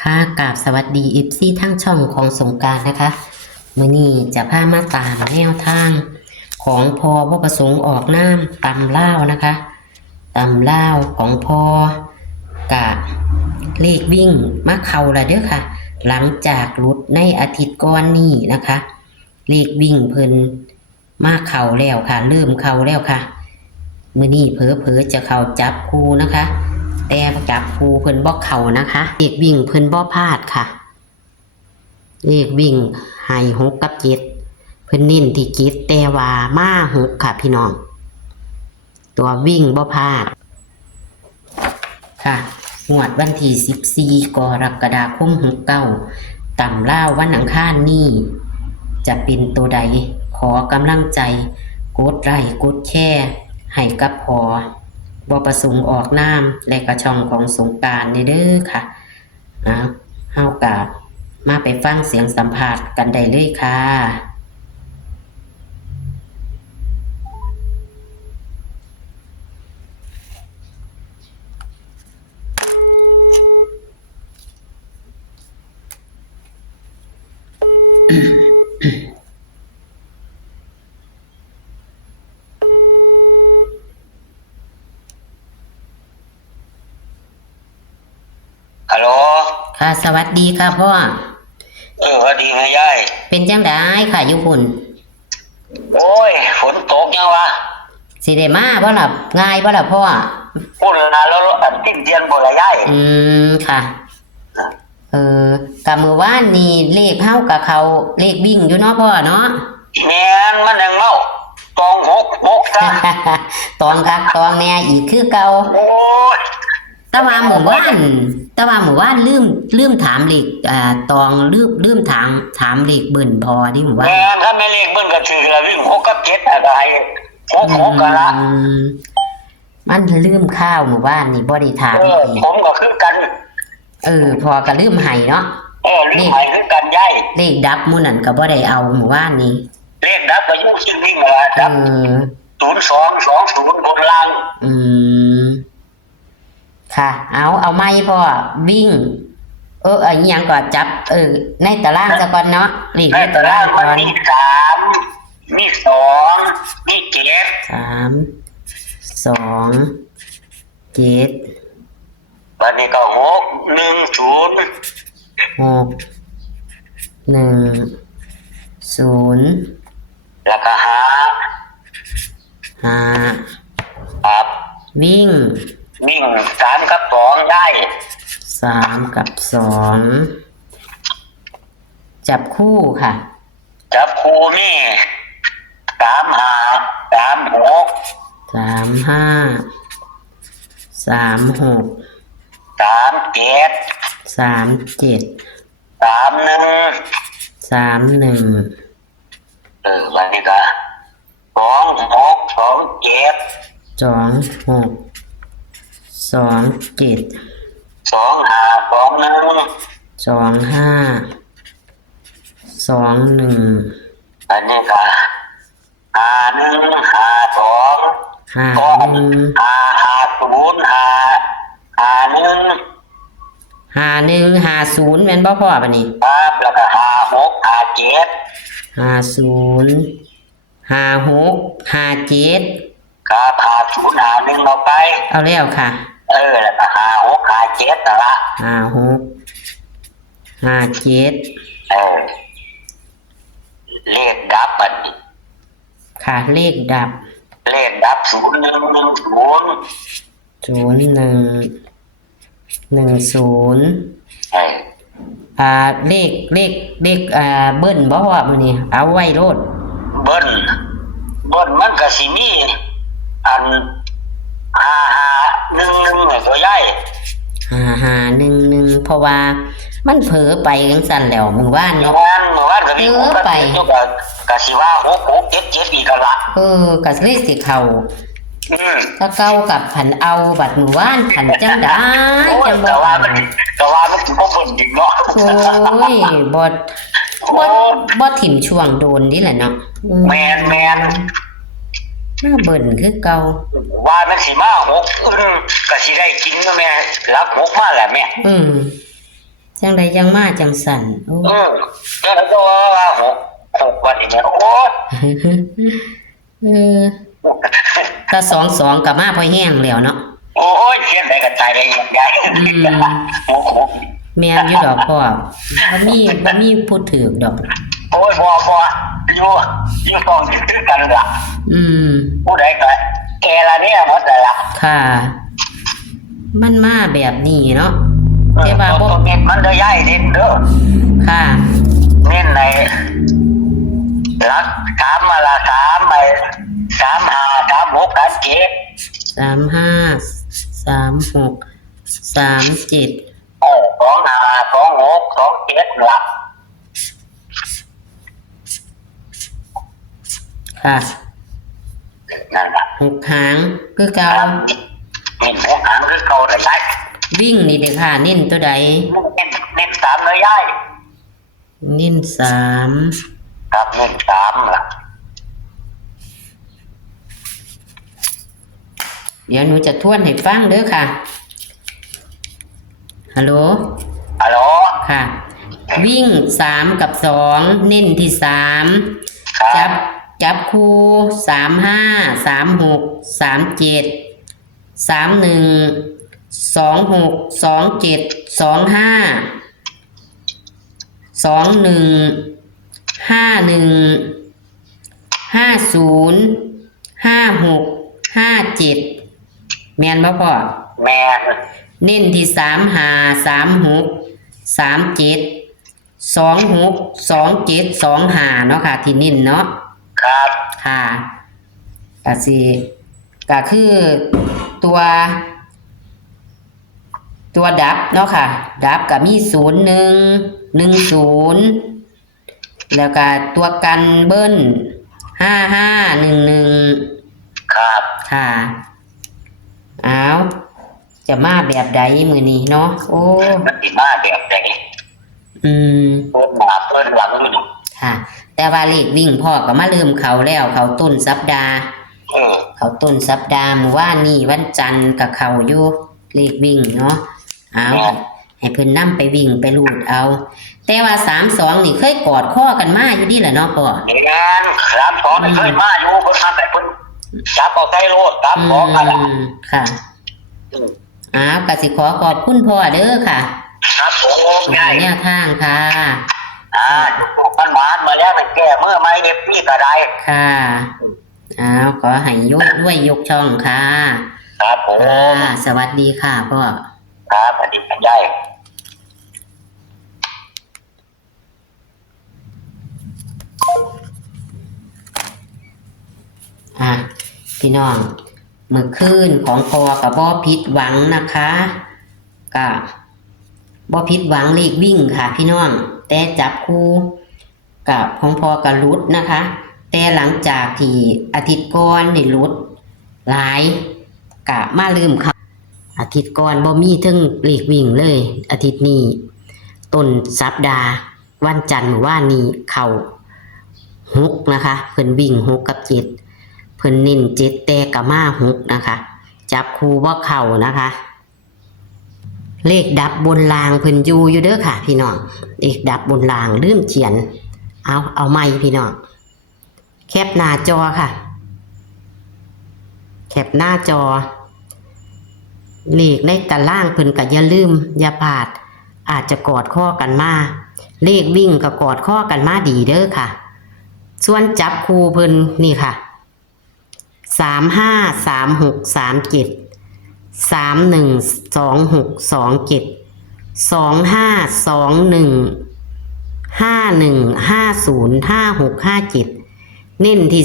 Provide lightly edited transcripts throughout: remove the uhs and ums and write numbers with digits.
ค่ะกราบสวัสดีFCทั้งช่องของสงกรานต์นะคะมื้อนี้จะพามาตามแนวทางของพอบ่ประสงค์ออกนามตำลาวนะคะตำลาวของพอกะเลขวิ่งมาเข้าแล้วเด้อค่ะหลังจากหลุดในอาทิตย์ก่อนนี้นะคะเลขวิ่งเพิ่นมาเข้าแล้วค่ะเริ่มเข้าแล้วค่ะมื้อนี้เผลอๆจะเข้าจับคู่นะคะแต่จับคู่เพิ่นบ่เข้านะคะเลขวิ่งเพิ่นบ่พลาดค่ะเลขวิ่งให้6กับ7เพิ่นเน้นที่7แต่ว่ามา6ค่ะพี่น้องตัววิ่งบ่พลาดค่ะงวดวันที่14กรกฎาคม69ตำลาววันอังคารนี้จะเป็นตัวใดขอกำลังใจกดไลค์กดแชร์ให้กับพอบ่ประสงค์ออกนามและก็ช่องของสงกรานต์เด้อค่ะเฮากะมาไปฟังเสียงสัมภาษณ์กันได้เลยค่ะฮัลโหลค่ะสวัสดีค่ะพ่อสวัสดีแม่ยายเป็นจังได๋ค่ะอยู่พุ่นโอ้ยฝนตกยังวะสิได้มาบ่ล่ะง่ายบ่ล่ะพ่อพูดนานแล้วอันติ้นเตียนบ่ละยายค่ะกะมื้อวานนี่เลขเฮากับเขาเลขวิ่งอยู่เนาะพ่อเนาะแม่นมันยังเมาตอง6ซะตองคักตองแน่อีกคือเก่าโอ้ยแต่ว่าหมู่บ้านลืมถามเลขตองลืมถามเลขเบิ่นพอที่หมู่บ้านแม่นถ้าแม่เลขเบิ่นก็ถือละวิ่ง6กับ7อะก็ให้6กันละมันลืมข้าวหมู่บ้านนี่บ่ได้ถามผมก็คือกันพอก็ลืมให้เนาะลืมให้คือกันยายเลขดับหมู่นั่นก็บ่ได้เอาหมู่บ้านนี่เลขดับก็อยู่ซึ่งวิ่งละดับ0220บนล่างค่ะเอาไม้พ่อวิ่งอันยังก็จับในตารางซะก่อนเนาะนี่ในตารางก่อนมี3มี2มี7 3 2 7วันนี้ก็6 1 0 6 1 0แล้วก็5ครับวิ่ง3กับ2ได้3กับ2จับคู่ค่ะจับคู่นี่35 36 35 36 37 31วันนี้ก็26 27 25 21อันนี้ก็5150แม่นบ่พ่อบัดนี้ครับแล้วก็56 57ครับ5051เอาไปเอาแล้วค่ะแล้วก็56 57นั่นละ56 57เลขดับอันนี้ค่ะเลขดับ0110เลขเบิ้ลบ่ว่ามื้อนี้เอาไว้โลดเบิ้ลมันก็สิมีอัน5511นี่ตัวใหญ่5511เพราะว่ามันเผลอไปจังซั่นแล้วมื้อวานเนาะเมื่อวานก็มีไปก็สิว่า6677อีกละก็เลยสิเข้าถ้าเก้ากับผันเอาบัดหมู่บ้านผันจังได้จังบ่ว่ามันบ่เบิ่นจริงเนาะโอ้ยบ่ถิ่มช่วงโดนนี่แหละเนาะแม่นน่าเบิ่นคือเก่าว่ามันสิมา6ก็สิได้กินแม่รับ6มาแหละแม่ จังใดจังมาจังสั่นโอ้ แล้วก็ว่า6วันนี้โอ้ย เออถ้า2ก็มาพอแห้งแล้วเนาะ โอ้ยเขียนได้กระจายได้ยังไงโอ้โห แม่นอยู่ดอกพ่อบ่มีพูดถึกดอก โอ้ยบ่อยู่ต้องซื้อกันล่ะ อืม ผู้ใดก็แกละเนี่ยหมดละ ค่ะ มันมาแบบนี้เนาะแต่ว่าบ่ เม็ดมันจะย้ายนิดเด้อ ค่ะ เน้นในรัก3มาละ3ไป3 5 3 6 3 7 35 36 37 2 5 2 6 2 7ละ ค่ะ นั่นล่ะ 6 หางคือเก่า นี่6 หางคือเก่าได้ย้าย วิ่งนี่เด้อค่ะเน้นตัวใด เน้น3เลยย้าย เน้น3 ครับเน้น3ล่ะ เดี๋ยวหนูจะทวนให้ฟังเด้อค่ะ ฮัลโหล ฮัลโหล ค่ะ วิ่ง3กับ2เน้นที่3 ครั จับคู่35 36 37 31 26 27 25 21 51 50 56 57แม่นบ่พ่อ แม่น เน้นที่35 36 37 26 27 25เนาะค่ะที่เน้นเนาะ ครับ ค่ะก็คือตัวดับเนาะค่ะ ดับก็มี01 10แล้วก็ตัวกันเบิ้ล5511 ครับ ค่ะเอาจะมาแบบใดมื้อนี้เนาะโอ้ มันสิมาแบบไหน อืม เพิ่นมาเพิ่นหลังอยู่นี่ ค่ะ แต่ว่าเลขวิ่งพ่อก็มาลืมเขาแล้วเขาต้นสัปดาห์ เขาต้นสัปดาห์มื้อวานนี้วันจันทร์กับเขาอยู่เลขวิ่งเนาะเอาให้เพิ่นนำไปวิ่งไปลูดเอา แต่ว่า32นี่เคยกอดข้อกันมาอยู่ดีแหละเนาะพ่อ ในงานครับสอนเคยมาอยู่เพิ่นมาแต่เพิ่นจับเอาใส่โลดตามของกันล่ะ ค่ะอ้าวก็สิขอบคุณพ่อเด้อค่ะ ครับผมง่าย แนวทางค่ะ มันหวานมาแล้วมันแก้เมื่อไม่เอฟพี่ก็ได้ ค่ะอ้าวขอให้ยกด้วยยกช่องค่ะ ครับผม ค่ะสวัสดีค่ะพ่อ ครับอดีตเป็นใหญ่ พี่น้องมื้อคืนของพ่อกับบ่ผิดหวังนะคะก็บ่ผิดหวังเลขวิ่งค่ะ พี่น้องแต่จับคู่กับของพ่อกับรุดนะคะ แต่หลังจากที่อาทิตย์ก่อนนี่รุดหลายกะมาลืมค่ะอาทิตย์ก่อนบ่มีถึงเลขวิ่งเลย อาทิตย์นี้ต้นสัปดาห์วันจันทร์ว่านี้เข้า6นะคะเพิ่นวิ่ง6กับ7เพิ่นเน้น7แต่ก็มา6นะคะ จับคู่บ่เข้านะคะ เลขดับบนรางเพิ่นอยู่เด้อค่ะ พี่น้องเลขดับบนรางลืมเขียนเอาใหม่พี่น้องแคปหน้าจอค่ะแคปหน้าจอเลขในตารางเพิ่นก็อย่าลืมอย่าพลาดอาจจะกอดข้อกันมาเลขวิ่งก็กอดข้อกันมาดีเด้อค่ะส่วนจับคู่เพิ่นนี่ค่ะ35 36 37 31 26 27 25 21 51 50 56 57เน้นที่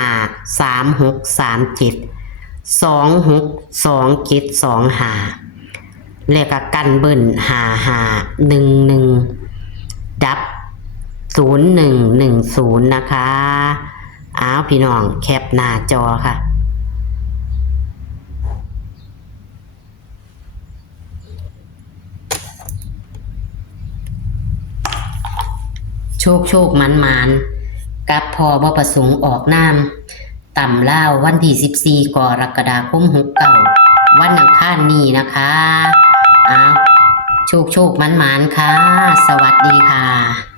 35 36 37 26 27 25แล้วก็กันเบิ้ล55 11ดับ0110นะคะอ้าวพี่น้องแคปหน้าจอค่ะโชคมันกับพอบ่ประสงค์ออกนามต่ำล่าววันที่14กรกฎาคม69วันอังคารนี้นะคะอ้าวโ โชคมันค่ะ สวัสดีค่ะ